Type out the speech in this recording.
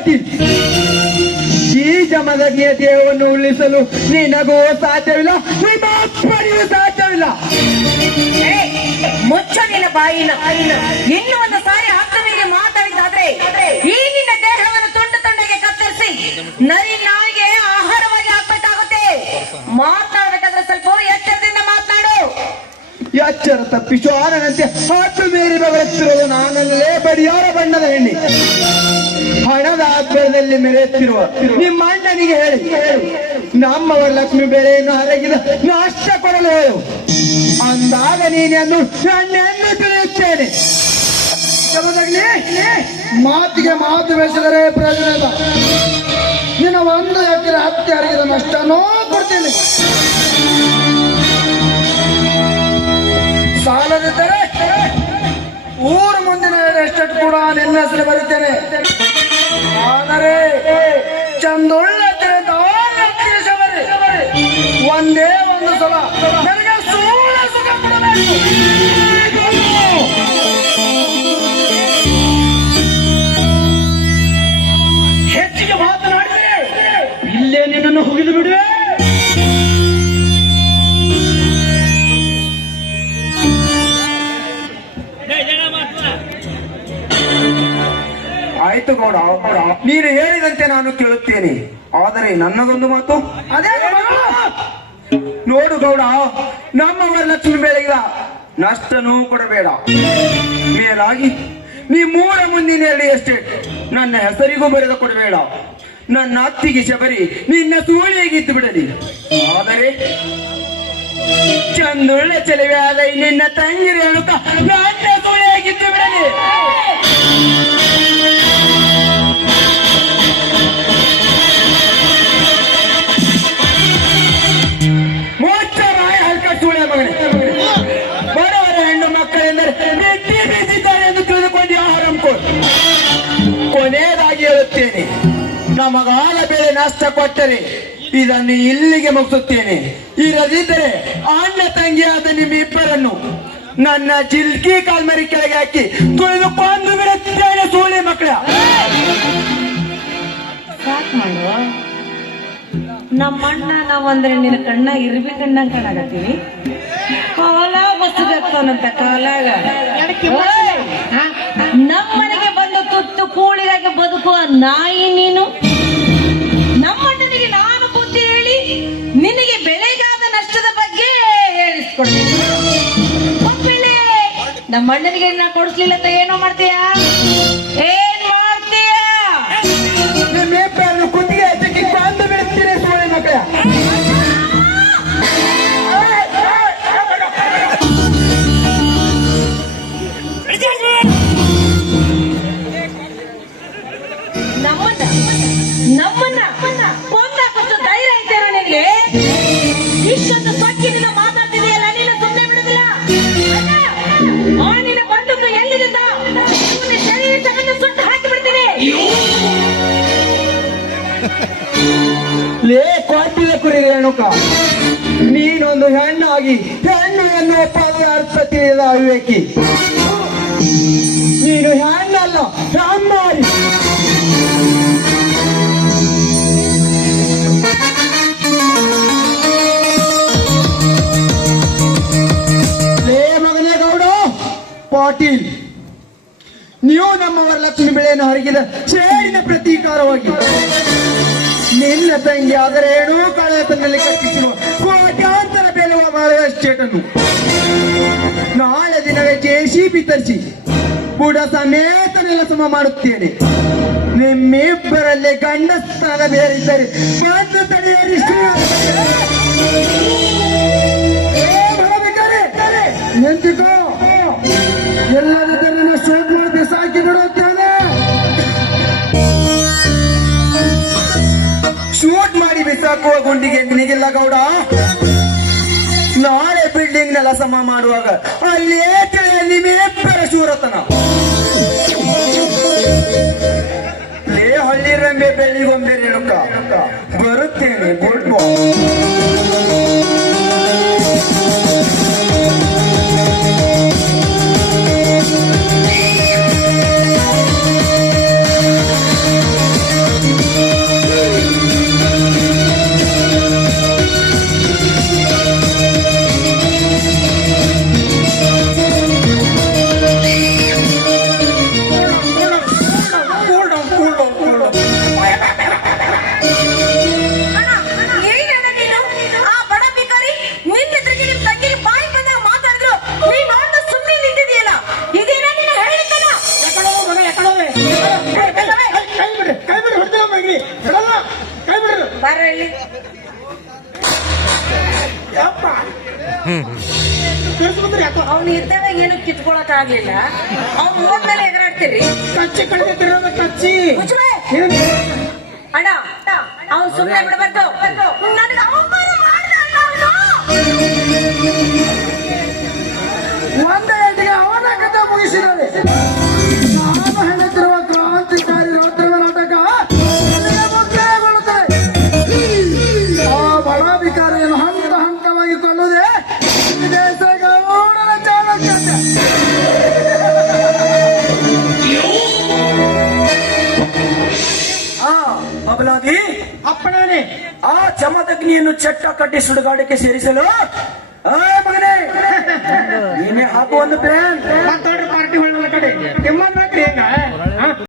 ಪಾಟೀಲ್, ಈ ಜಮದಗ್ನಿಯ ದೇಹವನ್ನು ಉಳಿಸಲು ನಿನಗೂ ಸಾಧ್ಯವಿಲ್ಲ, ನಿಮ್ಮ ಅಪ್ಪನಿಗೂ ಸಾಧ್ಯವಿಲ್ಲ. ಮುಚ್ಚ ನಿನ್ನ ಬಾಯಿನ. ಇನ್ನು ಒಂದು ಸಾರಿ ಆತ್ಮನಿಗೆ ಮಾತಾಡಿದಾದ್ರೆ ಈ ನಿನ್ನ ದೇಹವನ್ನು ತುಂಡು ತುಂಡಿಗೆ ಕತ್ತರಿಸಿ ನರಿ ನಾಯಿಗೆ ಆಹಾರವಾಗಿ ಹಾಕ್ಬೇಕಾಗುತ್ತೆ. ಮಾತಾಡ್ಬೇಕಾದ್ರೆ ಸ್ವಲ್ಪ ಎಚ್ಚರದಿಂದ ಮಾತನಾಡು. ಎಚ್ಚರ ತಪ್ಪಿಸು ಆನಂತೆ ಹತ್ತು ಮೇರಿ ಬರುತ್ತಿರುವುದು ನಾನಲ್ಲೇ ಬಡಿಯಾರ ಬಣ್ಣದ ಹೆಣ್ಣೆ, ಹಣದ ಆತ್ಮದಲ್ಲಿ ಮೆರೆಯುತ್ತಿರುವ ನಿಮ್ಮ ಅಣ್ಣನಿಗೆ ಹೇಳಿ ನಮ್ಮವರ ಲಕ್ಷ್ಮಿ ಬೆಳೆಯನ್ನು ಹರಗಿದ ನಷ್ಟ ಕೊಡಲು ಹೇಳು. ಅಂದಾಗ ನೀನೆಂದು ನನ್ನೆನ್ನು ತಿಳಿಯುತ್ತೇನೆ. ಮಾತಿಗೆ ಮಾತು ಬೆಳೆಸಿದರೆ ಪ್ರಯೋಜನ ಇಲ್ಲ. ನಿನ್ನ 1 ಎಕರೆ ಹತ್ತಿ ಹರಿಗಿದ ನಷ್ಟನೂ ಕೊಡ್ತೀನಿ. ಸಾಲದಿದ್ದರೆ ಊರು ಮುಂದಿನ ಎಸ್ಟೇಟ್ ಕೂಡ ನಿನ್ನ ಹೆಸರು ಬರುತ್ತೇನೆ. ಆದರೆ ಚಂದೊಳ್ಳೆ ಒಂದೇ ಒಂದು ಸಲ ನನಗೆ ಸೂಳ ಸುಖ ಕೊಡಬೇಕು. ಹೆಚ್ಚಿಗೆ ಮಾತನಾಡಿದರೆ ಇಲ್ಲೇ ನಿನ್ನನ್ನು ಹೋಗಿದು ಬಿಡುವೆ. ಆಯ್ತು ಗೌಡ, ನೀನು ಹೇಳಿದಂತೆ ನಾನು ಕೇಳುತ್ತೇನೆ. ಆದರೆ ನನ್ನದೊಂದು ಮಾತು. ಅದೇ ನೋಡು ಗೌಡ, ನಮ್ಮವರ ಲಕ್ಷ್ಮಿ ಬೆಳೆಗ ನಷ್ಟನೂ ಕೊಡಬೇಡ. ಮೇಲಾಗಿ ನೀ 3 ಮುಂದಿನ 2 ಎಸ್ಟೇಟ್ ನನ್ನ ಹೆಸರಿಗೂ ಬರೆದು ಕೊಡಬೇಡ. ನನ್ನ ಅತ್ತಿಗೆ ಶಬರಿ ನಿನ್ನ ಸೂಳಿಗಿದ್ದು ಬಿಡಲಿ. ಆದರೆ ಚಂದುಳ್ಳ ಚೆಲುವೆ ಆದ ನಿನ್ನ ತಂಗಿ ರೇಣುಕ ನನ್ನ ಸೂಳಿಯಾಗಿದ್ದು ಬಿಡಲಿ. ಬಡವರ ಹೆಣ್ಣು ಮಕ್ಕಳೆಂದರೆ ಬೆಟ್ಟಿ ಬೀಸಿದ್ದಾರೆ ಎಂದು ತಿಳಿದುಕೊಂಡು ಆಹಾರ ಕೊನೆಯದಾಗಿ ಹೇಳುತ್ತೇನೆ, ನಮಗಾಲ ಬೆಳೆ ನಷ್ಟ ಕೊಟ್ಟರೆ ಇದನ್ನು ಇಲ್ಲಿಗೆ ಮುಗಿಸುತ್ತೇನೆ. ಇರದಿದ್ದರೆ ಅಣ್ಣ ತಂಗಿಯಾದ ನಿಮ್ಮಿಬ್ಬರನ್ನು ನನ್ನ ಚಿಲ್ಕಿ ಕಾಲ್ಮರಿ ಕೆಳಗೆ ಹಾಕಿ ತುಳಿದುಕೊಂಡು ಬಿಡುತ್ತೇನೆ. ಸೂಳೆ ಮಕ್ಕಳ ಸಾಕ್ ಮಾಡುವ. ನಮ್ಮಣ್ಣ ನಾವಂದ್ರೆ ನಿನ್ನ ಕಣ್ಣಾಗ ಇರ್ಬಿ ಕಣ್ಣಂಗ್ ಕಾಣಾಕತ್ತೀವಿ. ಕಾಲಾಗ ಬಸ್ತಾನಂತ ಕಾಲಾಗ ನಮ್ಮನೆಗೆ ಬಂದ ತುತ್ತು ಕೂಳಿಗಾಗಿ ಬದುಕುವ ನಾಯಿ ನೀನು. ನಮ್ಮಣ್ಣನಿಗೆ ನಾನು ಬುದ್ಧಿ ಹೇಳಿ ನಿನಗೆ ಬೆಳೆಗಾದ ನಷ್ಟದ ಬಗ್ಗೆ ಹೇಳಿಸ್ಕೊಡ್ತೀನಿ. ನಮ್ಮಣ್ಣನಿಗೆ ನಾ ಕೊಡಿಸ್ಲಿಲ್ಲ ಅಂತ ಏನೋ ಮಾಡ್ತೀಯಾ? ಏನ್ ಮಾಡ್ತೀಯಾ? ನಿಮ್ಮಿಬ್ಬರನ್ನು ಕುತ್ತಿಗೆ ಹಚ್ಚಕ್ಕೆ ಕೊಂದು ಬಿಡುತ್ತೀನಿ ಸೂಳೆ ಮಕ್ಕಳ. ನಮ್ಮನ್ನ ಕೊಂದಾಕಷ್ಟು ಧೈರ್ಯ ಐತೇನೋ ನಿನಗೆ? ಇಷ್ಟೊಂದು ಸೊಕ್ಕಿನಿಂದ ಮಾತಾಡ್ತಿದೆಯಲ್ಲ, ನೀನು ಸುಮ್ಮನೆ ಬಿಡುದಿಲ್ಲ. ಆ ನಿನ್ನ ಬಂದೂಕು ಎಲ್ಲಿದ್ದ? ಶರೀರ ತಗೊಂಡು ಸುಟ್ಟು ಹಾಕಿ ಬಿಡ್ತೀನಿ. ಲೇ ಕೊಟ್ಟಿಲ್ಲ ಕುರಿ ರೇಣುಕ, ನೀನೊಂದು ಹೆಣ್ಣಾಗಿ ಹೆಣ್ಣು ಎನ್ನುವ ಪದದ ಅರ್ಥ ತಿಳಿದ ಅವಿವೇಕಿ. ನೀನು ಹೆಣ್ಣಲ್ಲ, ಹೆಮ್ಮಾರಿ. ಲೇ ಮಗನೇ ಗೌಡ ಪಾಟೀಲ್, ನೀವು ನಮ್ಮವರ ಲಕ್ಷ್ಮಿ ಬೆಳೆಯನ್ನು ಹರಿಗಿದ ಸೇಡಿನ ಪ್ರತೀಕಾರವಾಗಿ ನಿನ್ನ ತಂಗಿ ಆದರೆ ಏನೋ ಕಾಳತನಲ್ಲಿ ಕಟ್ಟಿಸಿರುವ ಕೋಟ್ಯಾಂತರ ಬೆಲೆಯುವ ಬಾಳೆಯ ಎಸ್ಟೇಟನ್ನು ನಾಳೆ ದಿನವೇ JCB ತರಿಸಿ ಬುಡ ಸಮೇತ ನೆಲಸಮ ಮಾಡುತ್ತೇನೆ. ನಿಮ್ಮಿಬ್ಬರಲ್ಲಿ ಗಂಡಸ್ಥಾನ ಬೇರಿದ್ದರೆ ಬಂದು ತಡೆಯರಿ. ನಿಂತಿಕೋ, ಎಲ್ಲದಿದ್ದರೆ ನನ್ನ ಶೂಟ್ ಮಾಡಿ ಸಾಕಿ ಬಿಡುತ್ತೇನೆ. ಶೂಟ್ ಮಾಡಿ ಬಿಸಾಕುವ ಗುಂಡಿಗೆ ನಿನಗಿಲ್ಲ ಗೌಡ. ನಾಳೆ ಬಿಲ್ಡಿಂಗ್ ನೆಲ ಸಮ ಮಾಡುವಾಗ ಅಲ್ಲೇ ನಿಮ್ಮಿಬ್ಬರ ಶೂರತನ. ಲೇ ಹಳ್ಳಿ ರಂಬೆ ಬೆಳ್ಳಿಗೊಂಬೆ ರೇಣುಕ, ಬರುತ್ತೇನೆ. ಗುಡ್ ಇಲ್ಲಿ ಅವ್ನು ಇದ್ದಾಗ ಏನು ಕಿತ್ಕೊಳಕ್ ಆಗ್ಲಿಲ್ಲ ಅವ್ನು ಹೋದ್ಮೇಲೆ ಎಗರಾಡ್ತೀರಿ ಕಚ್ಚಿ ಕಳ್ದಿರೋದು ಕಚ್ಚಿ ಮುಚ್ಚುವೆ. ಅಣ್ಣ ಅವ್ನು ಸುಮ್ಮನೆ ಬಿಡಬೇಕು ನನಗೆ ಅವಮಾನ ಮಾಡ್ದ ಅಣ್ಣ ಅವ್ನು. ಒಂದೇ ಏಟಿಗೆ ಅವನ ಕಥೆ ಮುಗಿಸಿದರೆ ನಾನು ಹೇಳುತ್ತಿರುವ ಕ್ರಾಂತಿಕಾರಿ ರೌದ್ರವ ನಾಟಕ ಇಲ್ಲಿಗೆ ಮುಕ್ತಾಯಗೊಳ್ಳುತ್ತದೆ. ಆ ಬಡ ವಿಕಾರಿಯನ್ನು ಹಂತ ಹಂತವಾಗಿ ಕೊಲ್ಲುವುದೇ ಈ ದೇಶದ ಗೌಡನ ಚಾಣಕ್ಯತೆ. ಬಬಲಾದಿ ಅಪ್ಪಣೆ. ಆ ಜಮದಗ್ನಿಯನ್ನು ಚಟ್ಟ ಕಟ್ಟಿ ಸುಡುಗಾಡಕ್ಕೆ ಸೇರಿಸಲು ಆ ಮಗನೇ ನೀನೇ ಹಾಕು ಒಂದು ಪ್ಲಾನ್ ಪಾರ್ಟಿ ಹೊಳ್ಳ ಕಡೆ